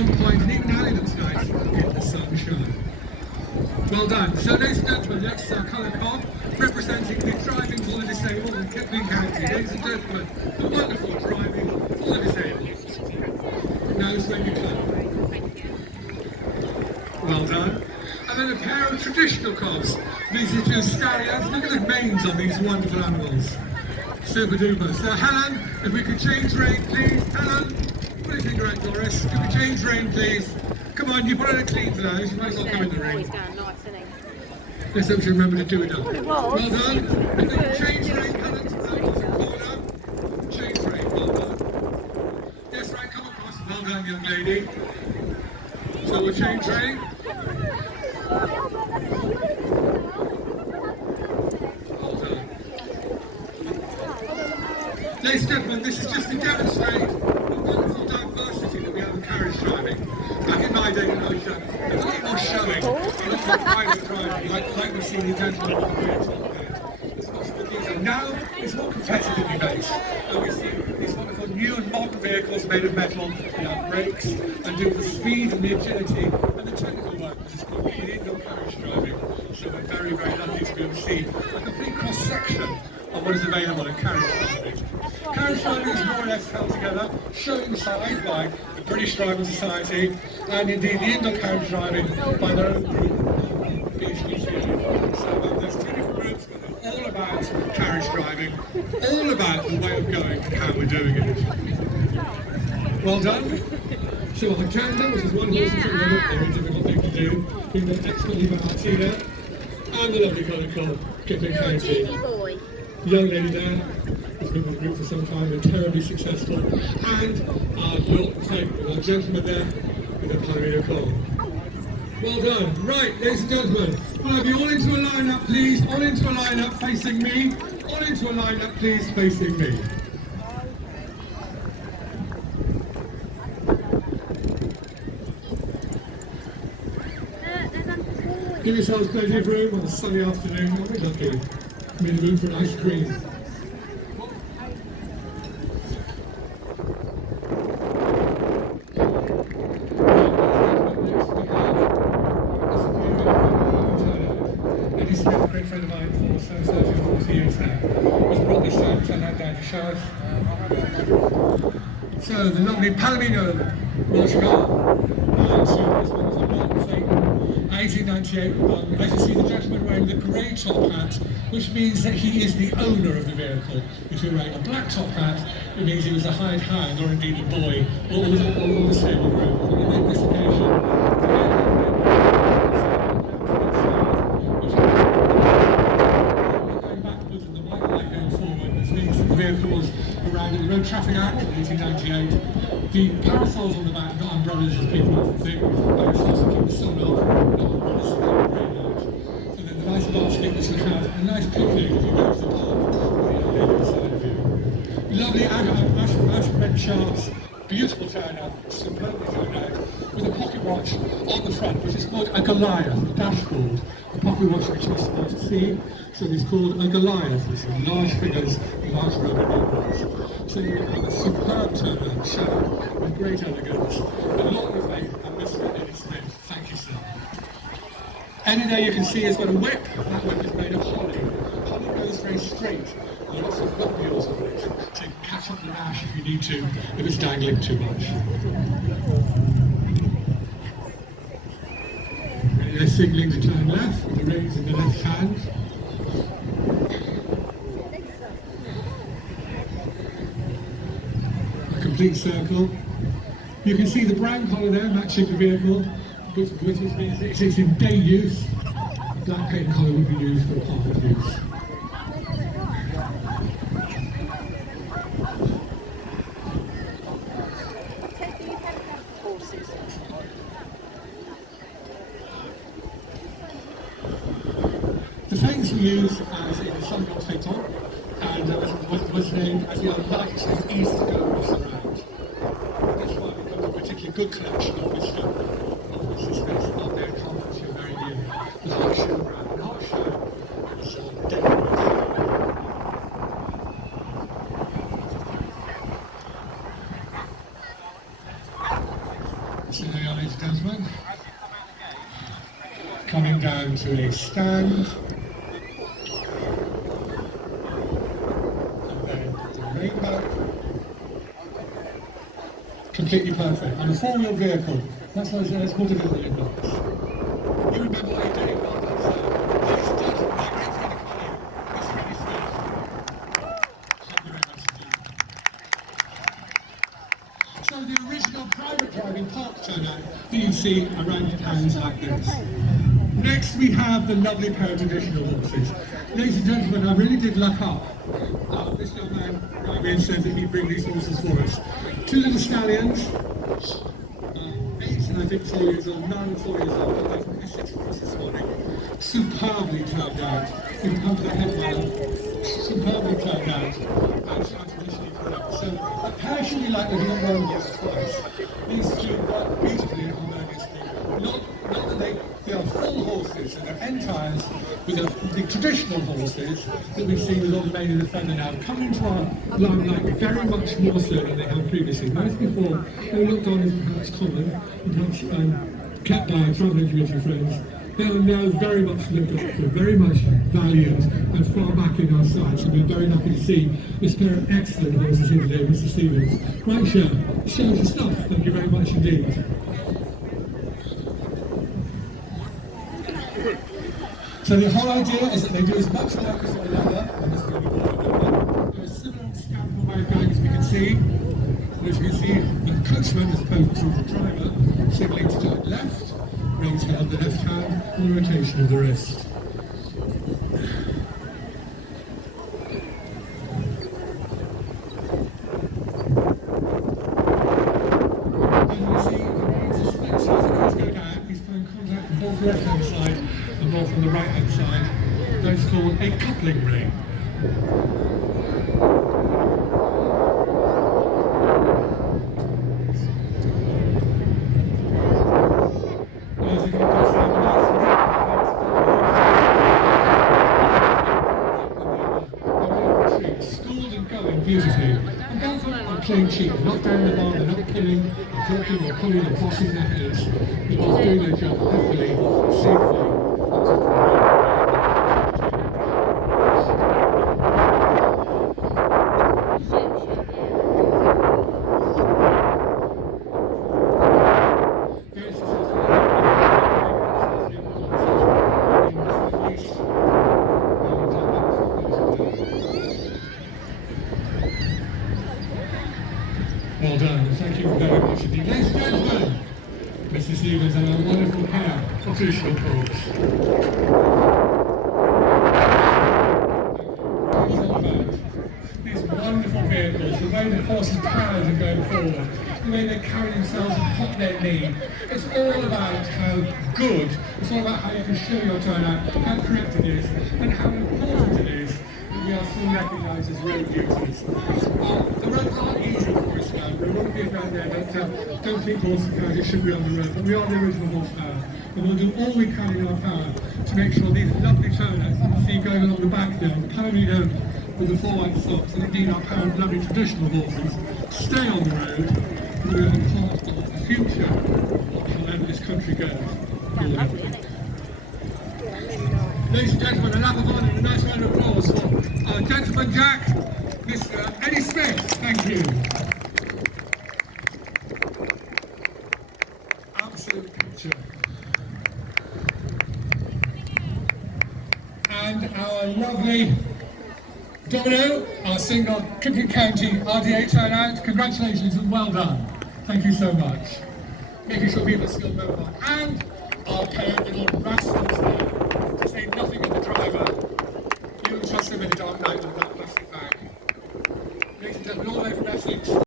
on point, and even now it looks nice in the sunshine. Well done. So ladies and gentlemen, next colour card representing the driving for the disabled in Kipling County. Ladies and gentlemen, the wonderful driving for the disabled. Now swing your club. Well done. And then a pair of traditional cobs. These are two stallions. Look at the manes on these wonderful animals. Super duper. So Helen, if we could change rein, please. Helen, what do you think, right, Doris? If we change rein, please. Come on, you put on a clean for those. You might as well go in the ring. Let's hope you remember to do it now. Well done. If we could change rein, Helen, to the corner. Change rein, well done. Yes, right, come across. Well done, young lady. So we'll change rein. Ladies and gentlemen, this is just to demonstrate the wonderful diversity that we have in carriage driving. Back in my day, you know, there's a lot more showing, a lot more private driving, like we've seen the gentleman on the bridge on there. There's lots of detail. Now it's more competitively based. And we see these wonderful new and modern vehicles made of metal, they have brakes, and do the speed and the agility and the technical work, which is called indoor carriage driving. So we're very, very lucky to be able to see a complete cross-section of what is available in carriage driving. Carriage driving is more or less held together, shown inside by the British Driving Society, and indeed the indoor carriage driving by their own group, Bexhill-On-Sea. So there's two different groups, but they're all about carriage driving, all about the way of going and how we're doing it. Well done. So our tandem, which is one horse and two women, a very difficult thing to do, being done excellently by Martina, and the lovely colour called Kipling County. The young lady there has been with the group for some time, they're terribly successful, and our gentleman there with a pioneer call. Well done. Right, ladies and gentlemen, we'll have you all into a line-up, please. All into a line-up facing me. All into a line-up, please, facing me. Give yourselves plenty of room on a sunny afternoon. Won't be lucky. I'm in the mood for an ice cream. He's a great friend of mine for so 30 or 40 years now. He's brought this Turnout down to show us. So the lovely Palomino Roger, so this one is a modern Satan. 1898, as you see the gentleman wearing the grey top hat, which means that he is the owner of the vehicle. If you're wearing a black top hat, it means he was a hired hand, or indeed a boy, or the stable group. On this occasion, going backwards and the white light going forward, which means that the vehicle was around the Road Traffic Act of 1898. The parasols on the back, not umbrellas as people often think, parasols to keep the sun off, not umbrellas to keep the rain out. And then the nice basket which would have a nice picnic if you go to the park with the young lady beside of you. Lovely ash red sharks, beautiful turnout, superbly turned out, with a pocket watch on the front, which is called a Goliath, the dashboard. The pocket watch which you're supposed to see, so it's called a Goliath, which is large figures, large Roman numerals. So you have a superb turnout show with great elegance, a lot of faith, and Mr. Eddie Smith. Thank you, sir. Any there you can see has got a whip. That whip is made of holly. Holly goes very straight. There are lots of whip wheels on it, so you can catch up the ash if you need to, if it's dangling too much. And you're signalling to turn left with the reins in the left hand. A complete circle. You can see the brown colour there matching the vehicle, which means it's in day use. The black paint colour would be used for pocket use. The fence we use as in the Sunbelt Phaeton, and was named as the unlikely easy to go across the road. That's why we've got a particularly good collection of this space out there in Hertfordshire, very near the Hot Shoe brand. The Hot Shoe is dead. So they are, ladies and gentlemen. Coming down to a stand. And then the rainbow. Completely perfect. And a four-wheel vehicle. That's what it's called a vehicle box. You remember what you're doing, well done, sir. Ladies and gentlemen, my great friend and colleague, Mr. Eddie Smith. Thank you very much indeed. So the original private driving park turnout that you see around towns like this. Next we have the lovely pair of traditional horses. Ladies and gentlemen, I really did luck up. This young man rang me and said that he'd bring these horses for us. Two little stallions, 8 and I think 4 years old, 9 and 4 years old, they're from Essex for us this morning. Superbly turned out. You can come to the head mile. Superbly turned out. And traditionally correct. So I passionately like looking at one horse twice. These two work beautifully and harmoniously. Not that they are full horses and they're end tires with the traditional horses that we've seen with all the mane and the feather now come into our limelight very much more so than they have previously. Whereas before they were looked on as perhaps common and perhaps kept by our travelling community friends, they are now very much looked up to, very much valued and far back in our sights. And we're very lucky to see this pair of excellent horses here today, Mr. Stevens. Right, show us your stuff. Thank you very much indeed. So the whole idea is that they do as much work as they leather, and this is going to be more than there's a similar scalpel way of going as we can see. And as you can see, the coachman, as opposed to the driver, signalling to turn left, reins held the left hand, and the rotation of the wrist. As you can see, the reins are split, so as the reins go down, he's putting contact from both the left-hand side and more from the right-hand side. That's called a coupling rein. As you can see, schooled and going beautifully. And both are clean sheep, not down the bar, they're not pulling, or talking, or pulling, or bossing their heads. They're both doing their job happily, safely. Well done, thank you very much indeed. Ladies and gentlemen, Mr. Stevens and our wonderful pair of traditional colts. These wonderful vehicles, the way the horses powers are going forward, the way they carry themselves and pop their knee. It's all about how good, it's all about how you can show your turnout, how correct it is, and how important it is that we are still recognised as road beauties. The roads aren't easy for us now. We want to be around there, don't think horse and carriages should be on the road, but we are the original horsepower. And we'll do all we can in our power to make sure these lovely turnouts that you see going along the back there, the pony down with the 4 white socks, and indeed our pair of lovely traditional horses, stay on the road, and we are part of the future, however this country goes. Ladies and gentlemen, a lap of honour and a nice round of applause for our gentleman Jack, Mr. Eddie Smith. Thank you. Absolute picture. And our lovely Domino, our single Cricket County RDA turnout. Congratulations and well done. Thank you so much. Making sure people are still mobile. And our pair of little rascals there to say